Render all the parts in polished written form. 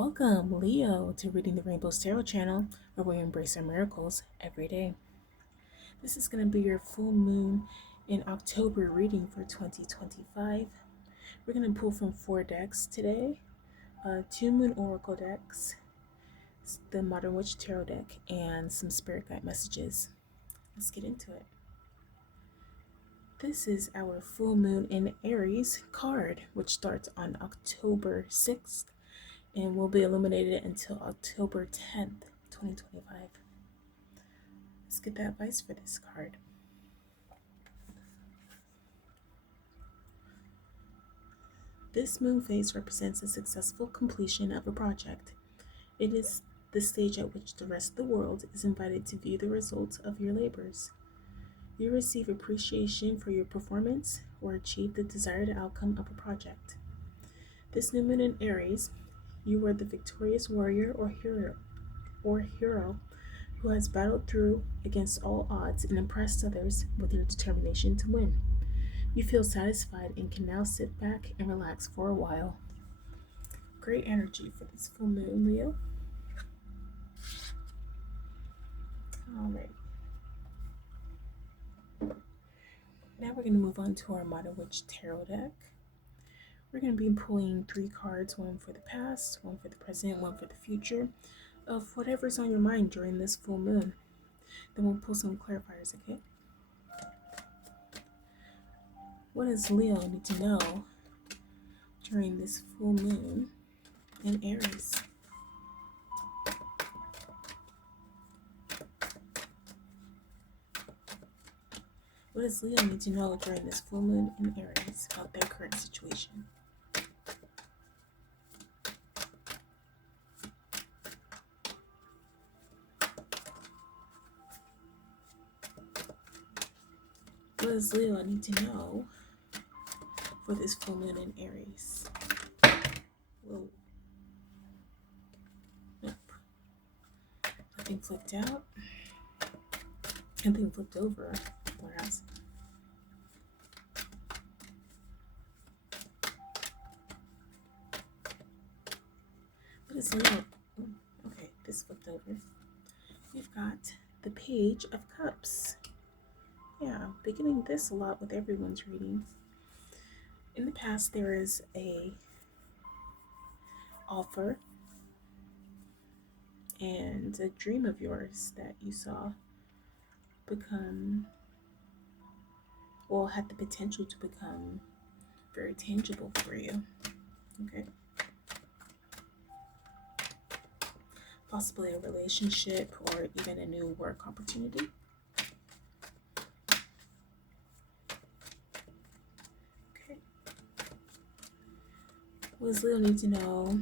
Welcome, Leo, to Reading the Rainbow's Tarot channel, where we embrace our miracles every day. This is going to be your full moon in October reading for 2025. We're going to pull from 4 decks today, 2 Moon Oracle decks, the Modern Witch Tarot deck, and some Spirit Guide messages. Let's get into it. This is our full moon in Aries card, which starts on October 6th and will be illuminated until October 10th, 2025. Let's get the advice for this card. This moon phase represents a successful completion of a project. It is the stage at which the rest of the world is invited to view the results of your labors. You receive appreciation for your performance or achieve the desired outcome of a project. This new moon in Aries, you are the victorious warrior or hero who has battled through against all odds and impressed others with your determination to win. You feel satisfied and can now sit back and relax for a while. Great energy for this full moon, Leo. Alright. Now we're going to move on to our Modern Witch Tarot deck. We're going to be pulling 3 cards, one for the past, one for the present, one for the future, of whatever's on your mind during this full moon. Then we'll pull some clarifiers, okay? What does Leo need to know during this full moon in Aries? What does Leo need to know during this full moon in Aries about their current situation? What does Leo need to know for this full moon in Aries? Whoa. Nope. Nothing flipped out. Nothing flipped over. Whereas what is Leo? Okay, this flipped over. We've got the Page of Cups. Yeah, I'm beginning this a lot with everyone's readings. In the past, there is a offer and a dream of yours that you saw had the potential to become very tangible for you. Okay. Possibly a relationship or even a new work opportunity. Okay. What does Leo need to know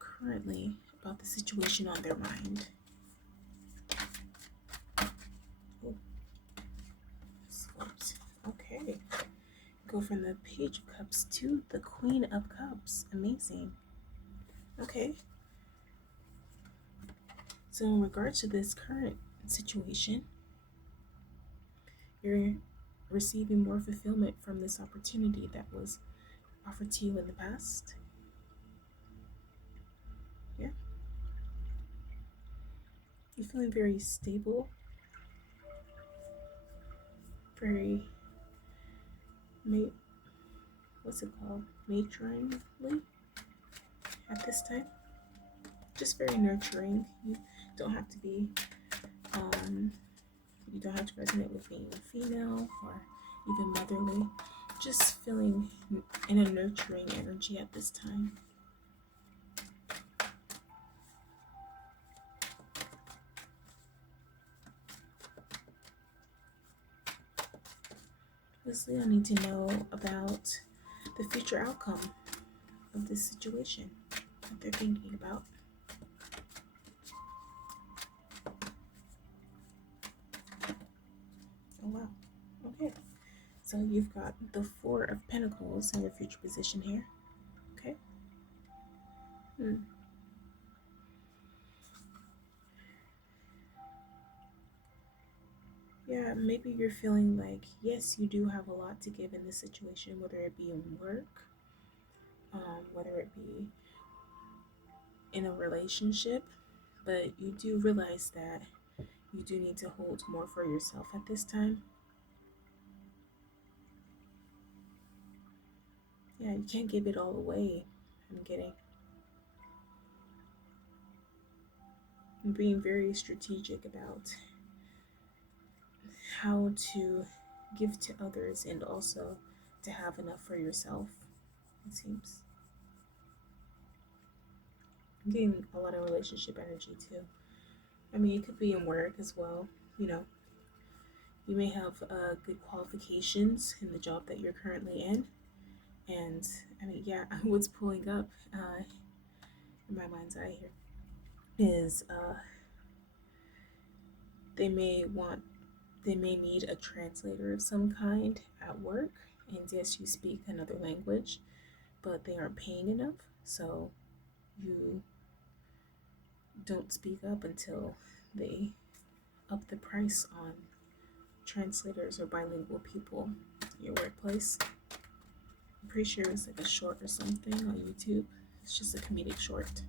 currently about the situation on their mind? Okay. Go from the Page of Cups to the Queen of Cups. Amazing. Okay. So in regards to this current situation, you're receiving more fulfillment from this opportunity that was offered to you in the past. Yeah. You're feeling very stable, very matronly at this time. Just very nurturing. You don't have to be you don't have to resonate with being female or even motherly. Just feeling in a nurturing energy at this time. What does Leo need to know about the future outcome of this situation that they're thinking about? Oh wow. Okay. So you've got the 4 of Pentacles in your future position here. Okay. Yeah, maybe you're feeling like, yes, you do have a lot to give in this situation, whether it be in work, whether it be in a relationship, but you do realize that you do need to hold more for yourself at this time. Yeah, you can't give it all away. I'm getting being very strategic about how to give to others and also to have enough for yourself, it seems. I'm getting a lot of relationship energy too. I mean, it could be in work as well. You know, you may have good qualifications in the job that you're currently in. And I mean, yeah, what's pulling up in my mind's eye here is they may want they may need a translator of some kind at work. And yes, you speak another language, but they aren't paying enough. So you don't speak up until they up the price on translators or bilingual people in your workplace. I'm pretty sure it's like a short or something on YouTube. It's just a comedic short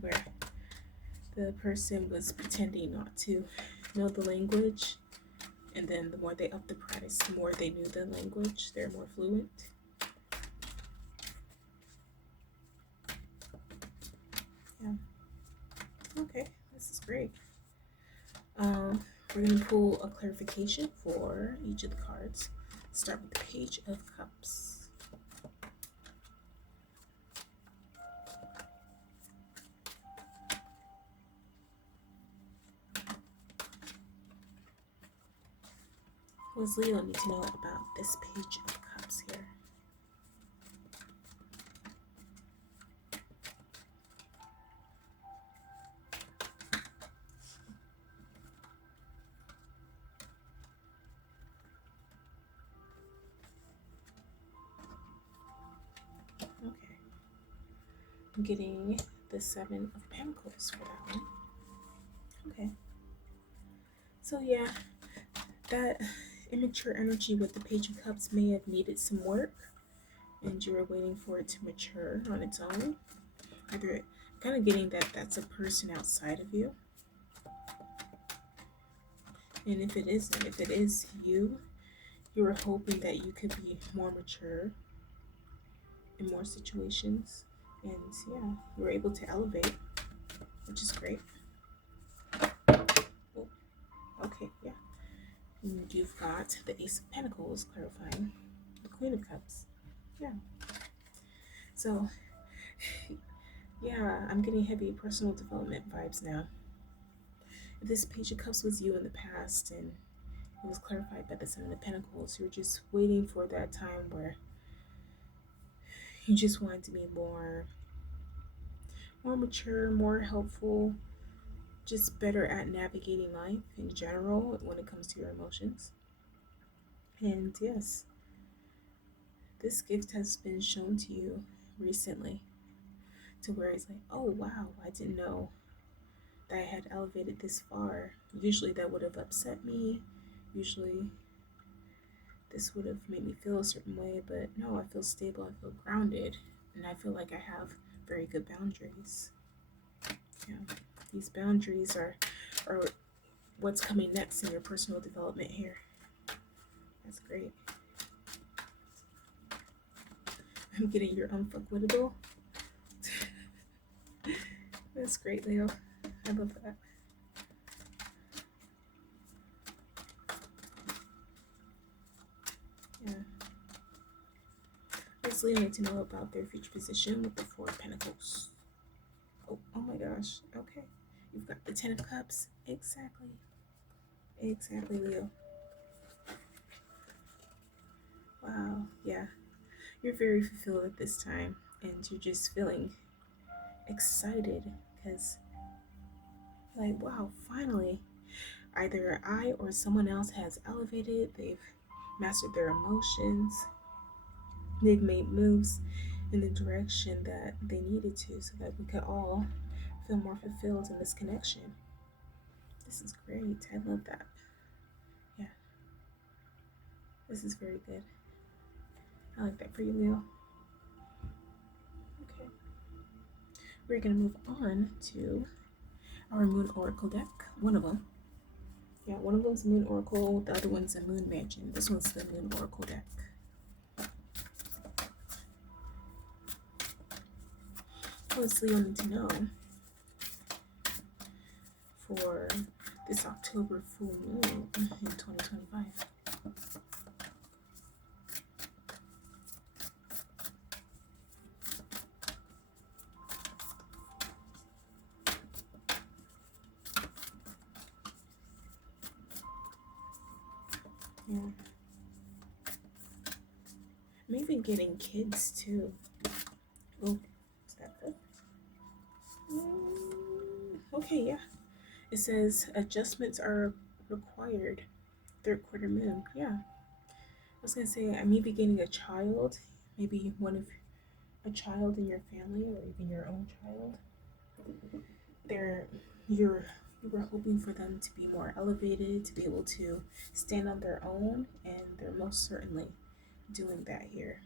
where the person was pretending not to know the language, and then the more they upped the price, the more they knew the language. They're more fluent. Yeah. Okay, this is great. We're gonna pull a clarification for each of the cards. Start with the Page of Cups. What does Leo need to know about this Page of Cups here? Okay. I'm getting the Seven of Pentacles for that one. Okay. So yeah, that immature energy with the Page of Cups may have needed some work, and you were waiting for it to mature on its own. Either kind of getting that that's a person outside of you, and if it isn't, if it is you, you were hoping that you could be more mature in more situations, and yeah, you were able to elevate, which is great. Oh, okay, yeah. And you've got the Ace of Pentacles clarifying the Queen of Cups. Yeah. So, yeah, I'm getting heavy personal development vibes now. If this Page of Cups was you in the past and it was clarified by the Seven of Pentacles, you were just waiting for that time where you just wanted to be more mature, more helpful, just better at navigating life in general when it comes to your emotions. And yes, this gift has been shown to you recently to where it's like, oh wow, I didn't know that I had elevated this far. Usually that would have upset me. Usually this would have made me feel a certain way, but no, I feel stable, I feel grounded, and I feel like I have very good boundaries. Yeah, these boundaries are what's coming next in your personal development here. That's great. I'm getting your unfuckwittable. That's great, Leo. I love that. Yeah. What's Leo need to know about their future position with the Four of Pentacles? Oh my gosh. Okay. You've got the Ten of Cups. Exactly. Exactly, Leo. Wow. Yeah. You're very fulfilled at this time, and you're just feeling excited because, like, wow, finally, either I or someone else has elevated, they've mastered their emotions, they've made moves in the direction that they needed to so that we could all feel more fulfilled in this connection. This is great. I love that. Yeah, this is very good. I like that for you, Leo. We're going to move on to our Moon Oracle deck. One of them. Yeah, one of them's Moon Oracle, the other one's a Moon Mansion. This one's the Moon Oracle deck. What's Leo need to know for this October full moon in 2025? Yeah. I'm even getting kids too. Oh, is that good? Okay, yeah. It says adjustments are required. Third quarter moon. Yeah. I was gonna say I'm maybe getting a child, maybe one of a child in your family or even your own child. They're you were hoping for them to be more elevated, to be able to stand on their own, and they're most certainly doing that here.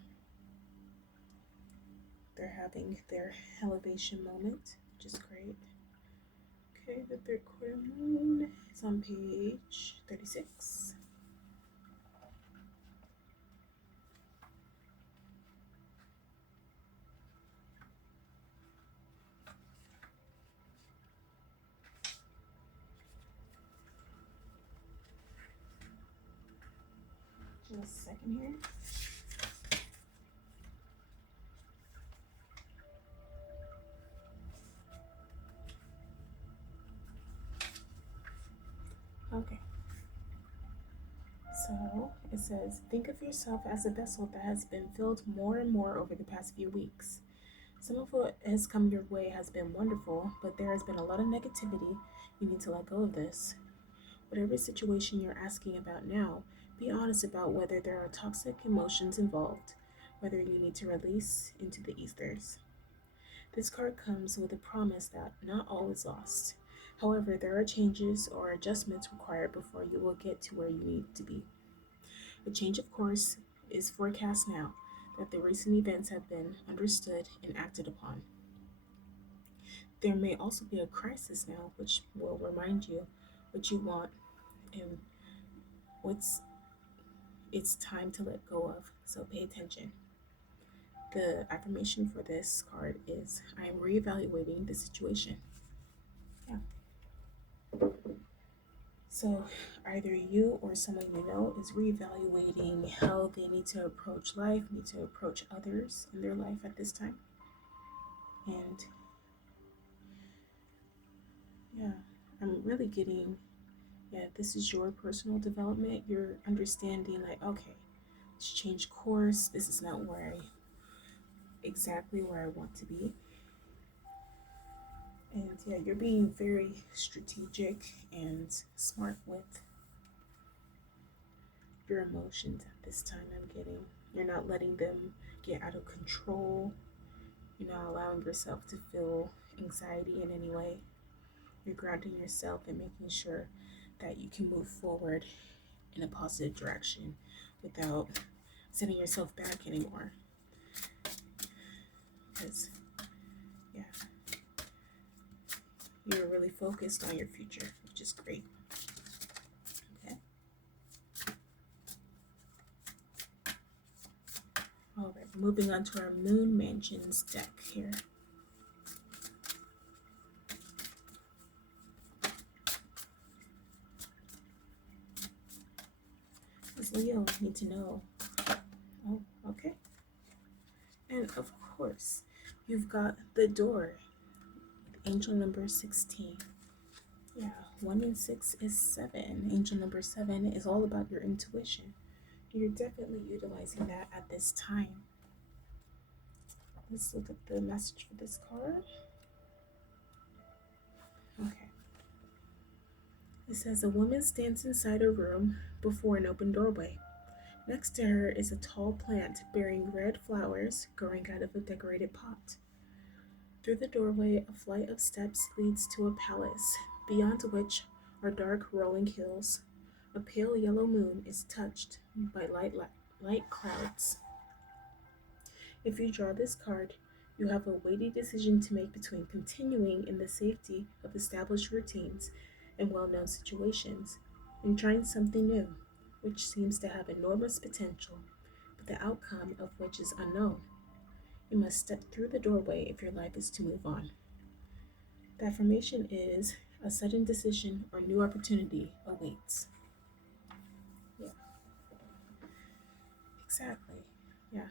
They're having their elevation moment, which is great. Okay, the third quarter moon is on page 36. Just a second here. Okay. So it says, think of yourself as a vessel that has been filled more and more over the past few weeks. Some of what has come your way has been wonderful, but there has been a lot of negativity. You need to let go of this. Whatever situation you're asking about now, be honest about whether there are toxic emotions involved, whether you need to release into the ethers. This card comes with a promise that not all is lost. However, there are changes or adjustments required before you will get to where you need to be. A change of course is forecast now that the recent events have been understood and acted upon. There may also be a crisis now, which will remind you what you want and what's it's time to let go of. So pay attention. The affirmation for this card is I am reevaluating the situation. Yeah. So either you or someone you know is reevaluating how they need to approach life, need to approach others in their life at this time. And yeah, I'm really getting, yeah, this is your personal development. You're understanding, like, okay, let's change course. This is not exactly where I want to be. And yeah, you're being very strategic and smart with your emotions at this time. I'm getting, you're not letting them get out of control. You're not allowing yourself to feel anxiety in any way. You're grounding yourself and making sure that you can move forward in a positive direction without setting yourself back anymore. Because, yeah, you're really focused on your future, which is great. Okay. All right, moving on to our Moon Mansions deck here. Does Leo need to know? Oh, okay. And of course, you've got the door, angel number 16. Yeah, 1 and 6 is 7. Angel number 7 is all about your intuition. You're definitely utilizing that at this time. Let's look at the message for this card. Okay. It says a woman stands inside a room before an open doorway. Next to her is a tall plant bearing red flowers growing out of a decorated pot. Through the doorway, a flight of steps leads to a palace, beyond which are dark rolling hills. A pale yellow moon is touched by light clouds. If you draw this card, You have a weighty decision to make between continuing in the safety of established routines and well known situations and trying something new, which seems to have enormous potential, but the outcome of which is unknown. You must step through the doorway if your life is to move on. The affirmation is a sudden decision or new opportunity awaits. Yeah, exactly. Yeah,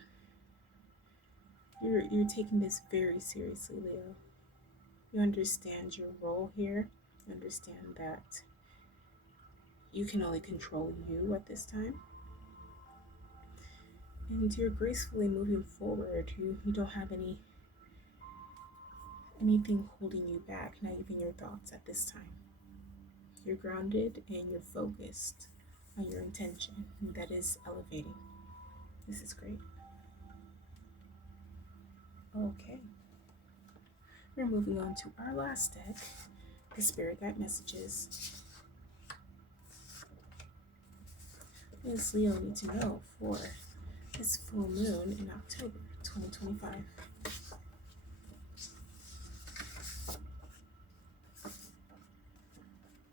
you're taking this very seriously, Leo. You understand your role here. You understand that you can only control you at this time. And you're gracefully moving forward. You don't have anything holding you back, not even your thoughts at this time. You're grounded and you're focused on your intention. And that is elevating. This is great. Okay. We're moving on to our last deck, the Spirit Guide Messages. What does Leo need to know for this full moon in October 2025?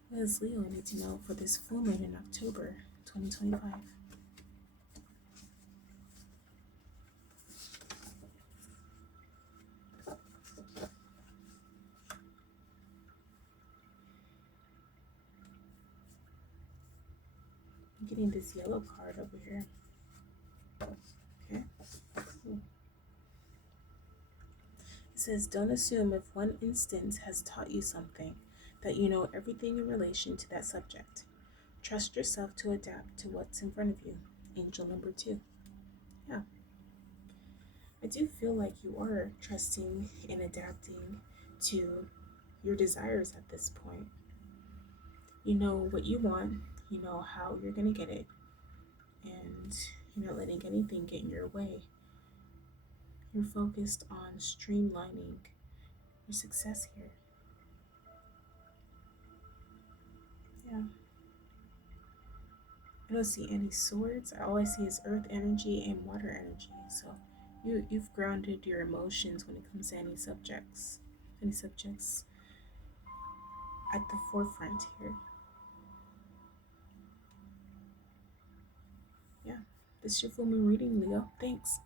What does Leo need to know for this full moon in October 2025? I'm getting this yellow card over here. Okay. Cool. It says, don't assume if one instance has taught you something that you know everything in relation to that subject. Trust yourself to adapt to what's in front of you. Angel number 2. Yeah. I do feel like you are trusting and adapting to your desires at this point. You know what you want, you know how you're going to get it, and you're not letting anything get in your way. You're focused on streamlining your success here. Yeah. I don't see any swords. All I see is earth energy and water energy. So you've grounded your emotions when it comes to any subjects at the forefront here. Yeah. This is your full moon reading, Leo. Thanks.